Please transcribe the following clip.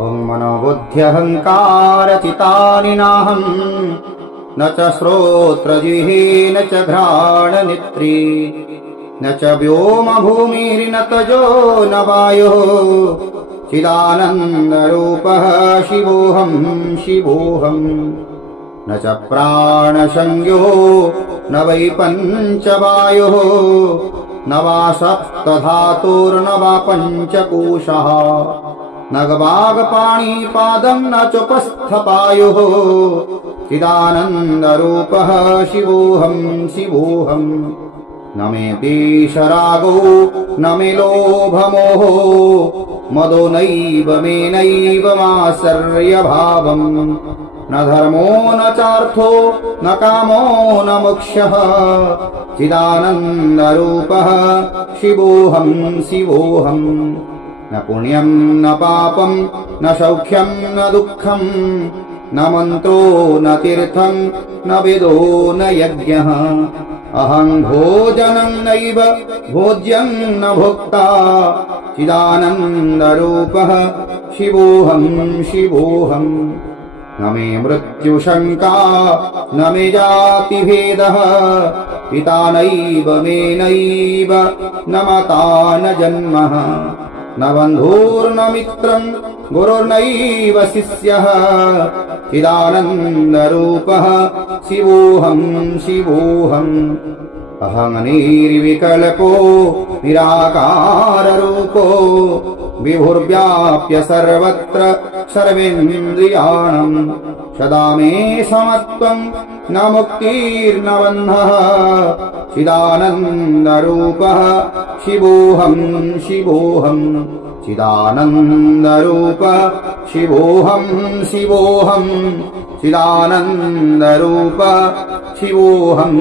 ॐ मनोबुद्ध्यहङ्कारचितानि नाहम् न च श्रोत्रजिह्वे न च घ्राणनेत्री न च व्योमभूमिर्न तेजो न वायुः चिदानन्दरूपः शिवोऽहम् न च प्राणसंज्ञो न वै पञ्चवायुः न वा सप्तधातुर्न वा पञ्चकोशः न गवागपाणिपादं न चोपस्थपायुः चिदानन्दरूपः शिवोऽहम् न मे द्वेषरागो न मे लोभमोहो मदो नैव मेनैव माश्चर्यभावम् न धर्मो न चार्थो न कामो न मोक्षः चिदानन्दरूपः शिवोऽहम् न पुण्यं न पापं न सौख्यं न दुःखं न मन्त्रो न तीर्थं न वेदो न यज्ञः अहं भोजनं नैव भोज्यं न भोक्ता चिदानन्दरूपः शिवोऽहम् न मे मृत्युशङ्का न मे जातिभेदः पिता नैव मे नैव न माता न जन्मः न बन्धुर्न मित्रं गुरुर्नैव शिष्यः चिदानन्दरूपः शिवोऽहम् अहं निर्विकल्पो निराकाररूपो विभुर्व्याप्य सर्वत्र सर्वेन्द्रियाणां सदा मे समत्वं न मुक्तिर्न बन्धः चिदानन्दरूपः शिवोऽहम् चिदानन्दरूपः शिवोऽहम् चिदानन्दरूपः शिवोऽहम्